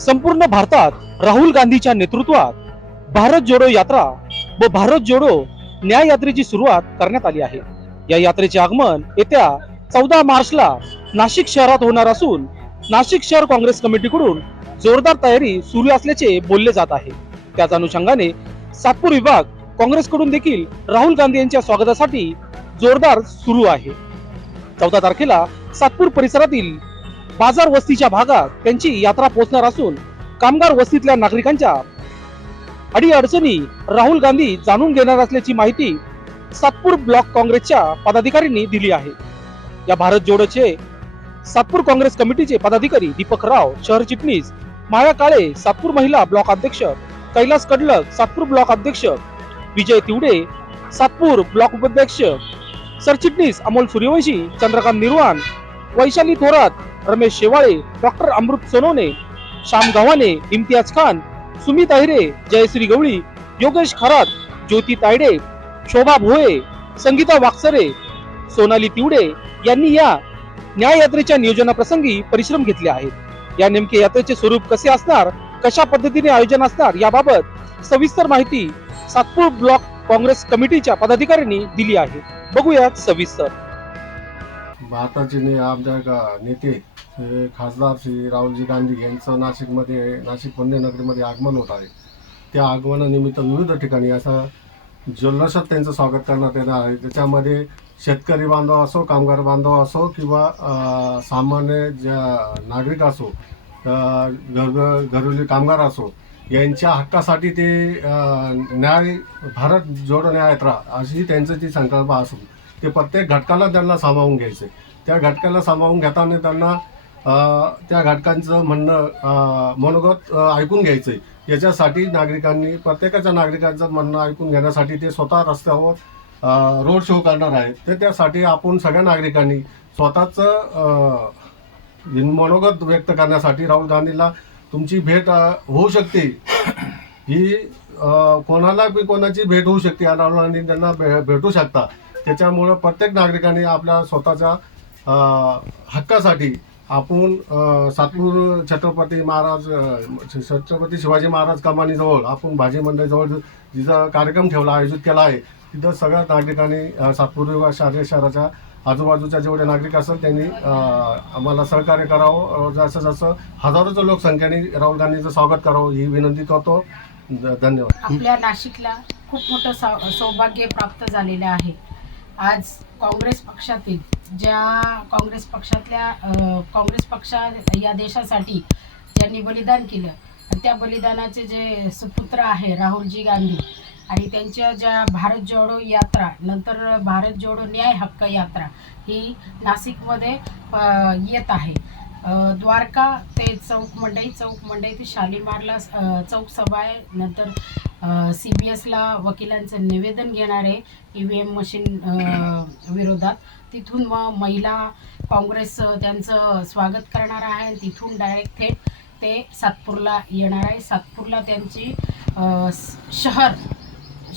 संपूर्ण भारतात राहुल गांधीच्या नेतृत्वात भारत जोडो यात्रा व भारत जोडो न्याय यात्रेची सुरुवात करण्यात आली आहे. या यात्रेचे आगमन येत्या चौदा मार्चला नाशिक शहरात होणार असून नाशिक शहर काँग्रेस कमिटीकडून जोरदार तयारी सुरू असल्याचे बोलले जात आहे. त्याच अनुषंगाने सातपूर विभाग काँग्रेसकडून देखील राहुल गांधी यांच्या स्वागतासाठी जोरदार सुरू आहे. चौदा तारखेला सातपूर परिसरातील बाजार वस्तीच्या भागात त्यांची यात्रा पोहोचणार असून कामगार वस्तीतल्या नागरिकांच्या अडीअडचणी राहुल गांधी जाणून घेणार असल्याची माहिती सातपूर ब्लॉक काँग्रेसच्या पदाधिकाऱ्यांनी दिली आहे. या भारत जोडोचे सातपूर काँग्रेस कमिटीचे पदाधिकारी दीपक राव शहर चिटणीस माया काळे सातपूर महिला ब्लॉक अध्यक्ष कैलास कडलक सातपूर ब्लॉक अध्यक्ष विजय तिवडे सातपूर ब्लॉक उपाध्यक्ष सरचिटणीस अमोल सूर्यवंशी चंद्रकांत निर्वाण वैशाली थोरात रमेश शेवाळे डॉक्टर अमृत सोनवणे श्याम गव्हाणे इम्तियाज खान सुमित अहिरे जयश्री गवळी योगेश खरात ज्योती तायडे शोभा भोये संगीता वाक्सरे सोनाली तिवडे यांनी या न्याय यात्रेच्या नियोजनाप्रसंगी परिश्रम घेतले आहेत. या नेमके यात्रेचे स्वरूप कसे असणार कशा पद्धतीने आयोजन असणार याबाबत सविस्तर माहिती सातपूर ब्लॉक काँग्रेस कमिटीच्या पदाधिकाऱ्यांनी दिली आहे. बघूयात सविस्तर. भारताचे आमच्या नेते? हे खासदार श्री राहुलजी गांधी यांचं नाशिकमध्ये नाशिक पुण्यनगरीमध्ये आगमन होत आहे. त्या आगमनानिमित्त विविध ठिकाणी असं जल्लोषात त्यांचं स्वागत करण्यात येणार आहे. त्याच्यामध्ये शेतकरी बांधव असो कामगार बांधव असो किंवा सामान्य ज्या नागरिक असो घर घरोली कामगार असो यांच्या हक्कासाठी ते न्याय भारत जोडो न्याय यात्रा अशी त्यांचं ती संकल्प असून ते प्रत्येक घटकाला त्यांना सामावून घ्यायचे. त्या घटकाला सामावून घेताना त्यांना त्या घटकांचं म्हणणं मनोगत ऐकून घ्यायचं आहे याच्यासाठी नागरिकांनी प्रत्येकाच्या नागरिकांचं म्हणणं ऐकून घेण्यासाठी ते स्वतः रस्त्यावर रोड शो करणार आहेत. ते त्यासाठी आपण सगळ्या नागरिकांनी स्वतःचं मनोगत व्यक्त करण्यासाठी राहुल गांधीला तुमची भेट होऊ शकते. ही कोणाला बी कोणाची भेट होऊ शकते आणि राहुल गांधी त्यांना भे- भेटू शकता. त्याच्यामुळं प्रत्येक नागरिकाने आपल्या स्वतःच्या हक्कासाठी आपण सातपूर छत्रपती महाराज छत्रपती शिवाजी महाराज कमानीजवळ आपण भाजी मंडईजवळ जिथं कार्यक्रम ठेवला आयोजित केला आहे तिथं सगळ्या नागरिकांनी सातपूर विभाग शहराच्या आजूबाजूच्या जेवढे नागरिक असेल त्यांनी आम्हाला सहकार्य करावं. जसं जसं हजारोच्या लोकसंख्येने राहुल गांधींचं स्वागत करावं ही विनंती करतो. धन्यवाद. आपल्या नाशिकला खूप मोठं सौभाग्य प्राप्त झालेलं आहे. आज काँग्रेस पक्षातील ज्या काँग्रेस पक्षातल्या काँग्रेस पक्षा या देशासाठी ज्यांनी बलिदान केलं त्या बलिदानाचे जे सुपुत्र आहे राहुलजी गांधी आणि त्यांच्या ज्या भारत जोडो यात्रा नंतर भारत जोडो न्याय हक्क यात्रा ही नाशिकमध्ये येत आहे. द्वारका ते चौक मंडई चौक मंडई ते शालीमारला चौक सभा आहे. नंतर सी बी एसला वकिलांचं निवेदन घेणार आहे ई व्ही एम मशीन विरोधात. तिथून मग महिला काँग्रेस त्यांचं स्वागत करणार आहे आणि तिथून डायरेक्ट थेट ते सातपूरला येणार आहे. सातपूरला त्यांची शहर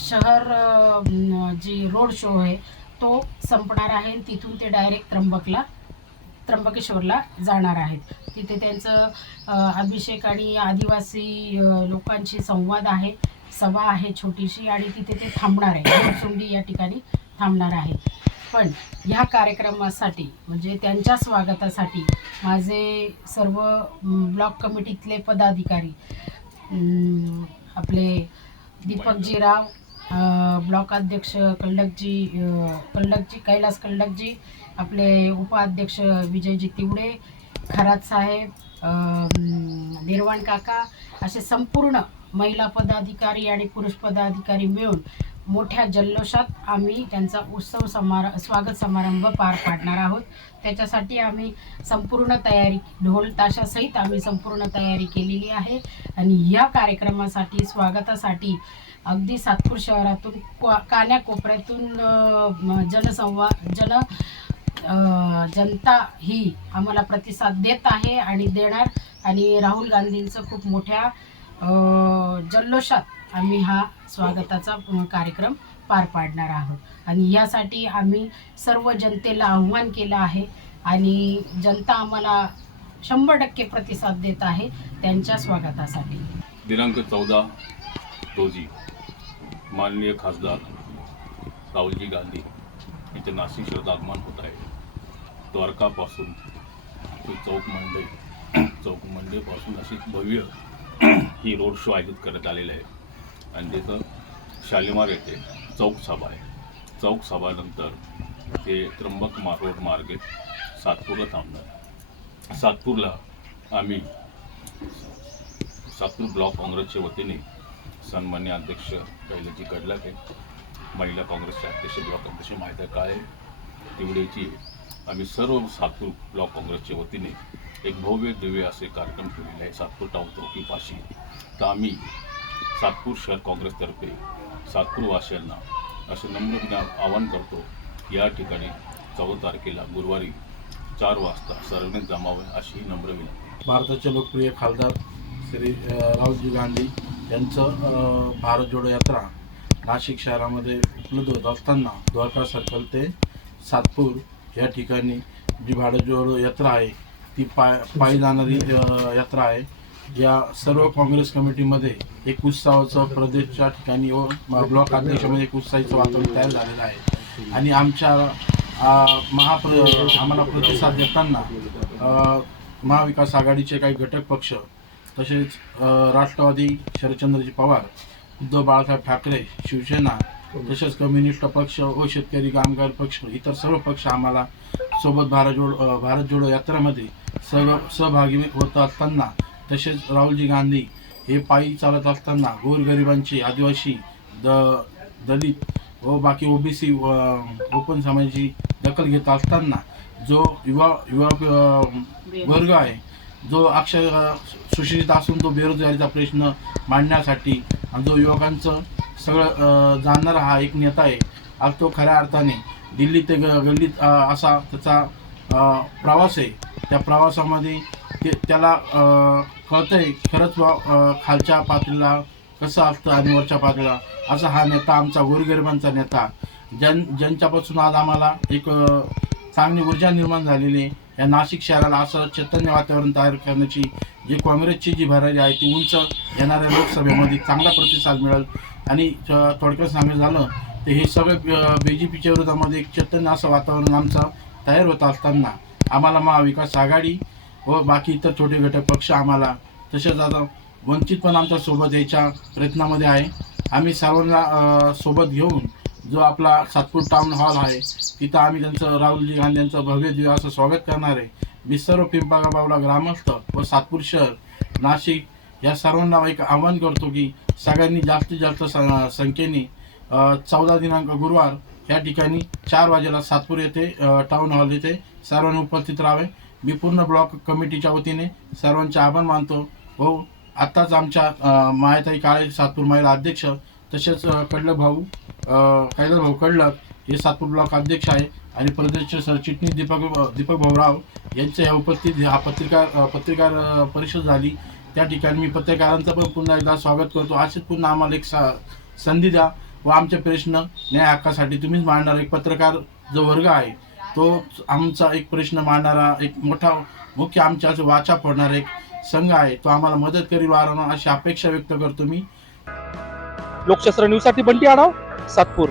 शहर जी रोड शो आहे तो संपणार आहे आणि तिथून ते डायरेक्ट त्र्यंबकला त्र्यंबकेश्वरला जाणार आहेत. तिथे त्यांचं अभिषेक आणि आदिवासी लोकांशी संवाद आहे. सभा आहे छोटीशी आणि तिथे ते थांबणार आहे. मोसुंडी या ठिकाणी थांबणार आहे पण ह्या कार्यक्रमासाठी म्हणजे त्यांच्या स्वागतासाठी माझे सर्व ब्लॉक कमिटीतले पदाधिकारी आपले दीपकजीराव राव ब्लॉक अध्यक्ष कल्डकजी अ, कल्डकजी कैलास कल्डकजी आपले उपाध्यक्ष विजयजी तिवडे खरात साहेब निर्वाण काका असे संपूर्ण महिला पदाधिकारी आणि पुरुष पदाधिकारी मिळून मोठ्या जल्लोषात आम्ही त्यांचा उत्सव समार स्वागत समारंभ पार पाडणार आहोत. त्याच्यासाठी आम्ही संपूर्ण तयारी ढोल ताशासहित आम्ही संपूर्ण तयारी केलेली आहे. आणि या कार्यक्रमासाठी स्वागतासाठी अगदी सातपूर शहरातून क्वा- कान्याकोपऱ्यातून जनसंवाद जन जनता ही आम्हाला प्रतिसाद देत आहे आणि देणार. आणि राहुल गांधींचं खूप मोठ्या जल्लोषात आम्ही हा स्वागताचा कार्यक्रम पार पाडणार आहोत. आणि यासाठी आम्ही सर्व जनतेला आव्हान केलं आहे आणि जनता आम्हाला शंभर टक्के प्रतिसाद देत आहे त्यांच्या स्वागतासाठी. दिनांक चौदा रोजी माननीय खासदार राहुलजी गांधी इथे नाशिक शहरात आगमन होत आहे. द्वारकापासून चौक मंडे चौक मंडेपासून अशी भव्य ही रोड शो आयोजित करण्यात आलेली आहे. आणि तिथं शालिमार येथे चौक सभा आहे. चौक सभानंतर ते त्र्यंबक रोड मार्गे सातपूरला थांबणार. सातपूरला आम्ही सातपूर ब्लॉक काँग्रेसच्या वतीने सन्मान्य अध्यक्ष कैलजी कडलाके महिला काँग्रेसचे अध्यक्ष ब्लॉक अध्यक्ष माहिती काळे तिवडेची आम्ही सर्व सातपूर ब्लॉक काँग्रेसच्या वतीने एक भव्य दिव्य असे कार्यक्रम ठेवलेले आहे सातपूर टाऊन चौकीपाशी तर आम्ही सातपूर शहर काँग्रेसतर्फे सातपूर वासियांना असं नम्रपणे म्हणजे आवाहन करतो या ठिकाणी चौदा तारखेला गुरुवारी चार वाजता सर्वांनी जमावे अशी नम्र विनंती भारताचे लोकप्रिय खासदार श्री राहुलजी गांधी यांचं भारत जोडो यात्रा नाशिक शहरामध्ये उपलब्ध होत असताना द्वारका सर्कल ते सातपूर या ठिकाणी जी भारत जोडो यात्रा आहे ती पाय पायी जाणारी यात्रा आहे. या सर्व काँग्रेस कमिटीमध्ये एक उत्साहाचं प्रदेशच्या ठिकाणी व ब्लॉक अध्यक्षामध्ये एक उत्साहीचं वातावरण तयार झालेलं आहे. आणि आमच्या महाप्र आम्हाला प्रतिसाद देताना महाविकास आघाडीचे काही घटक पक्ष तसेच राष्ट्रवादी शरदचंद्रजी पवार उद्धव बाळासाहेब ठाकरे शिवसेना तसेच कम्युनिस्ट पक्ष व शेतकरी कामगार पक्ष इतर सर्व पक्ष आम्हाला सोबत भारत जोड भारत जोडो यात्रेमध्ये सह सहभागी होत असताना तसेच राहुलजी गांधी हे पायी चालत असताना गोरगरिबांची आदिवासी द दलित व बाकी ओबीसी ओपन समाजाची दखल घेत असताना जो युवा युवा वर्ग आहे जो अक्षर सुशिक्षित असून तो बेरोजगारीचा प्रश्न मांडण्यासाठी आणि जो युवकांचं सगळं जाणणारा हा एक नेता आहे आज तो खऱ्या अर्थाने दिल्ली ते ग गल्लीत असा त्याचा प्रवास आहे. त्या प्रवासामध्ये ते त्याला कळतं कळतंय खरंच खालच्या पातळीला कसं असतं आणि वरच्या पातळीला. असा हा नेता आमचा गोरगरिबांचा नेता. ज्यां ज्यांच्यापासून आज आम्हाला एक चांगली ऊर्जा निर्माण झालेली आहे या नाशिक शहराला असं चैतन्य वातावरण तयार करण्याची जी काँग्रेसची जी भरारी आहे ती उंच येणाऱ्या लोकसभेमध्ये चांगला प्रतिसाद मिळेल. आणि थोडक्यात सांगायचं झालं तर हे सगळे बी जे पीच्या विरोधामध्ये एक चैतन्य असं वातावरण आमचं तयार होत असताना आम्हाला महाविकास आघाडी व बाकी इतर छोटे घटक पक्ष आम्हाला तसेच आता वंचित पण आमच्यासोबत यायच्या प्रयत्नामध्ये आहे. आम्ही सर्वांना सोबत घेऊन जो आपला सातपूर टाउन हॉल आहे तिथं आम्ही त्यांचं राहुलजी गांधी यांचं भव्य दिव्य असं स्वागत करणार आहे. मी सर्व पिंपळगाव बावला ग्रामस्थ व सातपूर शहर नाशिक या सर्वांना एक आवाहन करतो की सगळ्यांनी जास्तीत जास्त स- संख्येने चौदा दिनांक गुरुवार या ठिकाणी चार वाजेला सातपूर येथे टाउन हॉल येथे सर्वांनी उपस्थित राहावे. मी पूर्ण ब्लॉक कमिटीच्या वतीने सर्वांचे आभार मानतो. हो, भाऊ आत्ताच आमच्या मायाताई काळे सातपूर महिला अध्यक्ष तसेच कडलक भाऊ कैलास भाऊ कडलक हे सातपूर ब्लॉक अध्यक्ष आहे आणि प्रदेशचे सरचिटणीस दीपक दीपक भाऊराव यांच्या ह्या उपस्थित हा पत्रकार पत्रकार परिषद झाली. त्या ठिकाणी मी पत्रकारांचं पण पुन्हा एकदा स्वागत करतो. असेच पुन्हा आम्हाला एक सा संधी द्या. व आमचे प्रश्न न्याय हक्कासाठी तुम्हीच मांडणारा. एक पत्रकार जो वर्ग आहे तो आमचा एक प्रश्न मांडणारा एक मोठा मुख्य आमच्या वाचा फोडणारा एक संघ आहे. तो आम्हाला मदत करील वारंवार अशी अपेक्षा व्यक्त करतो मी. लोकशास्त्र न्यूजसाठी बंटी आढाव सातपूर.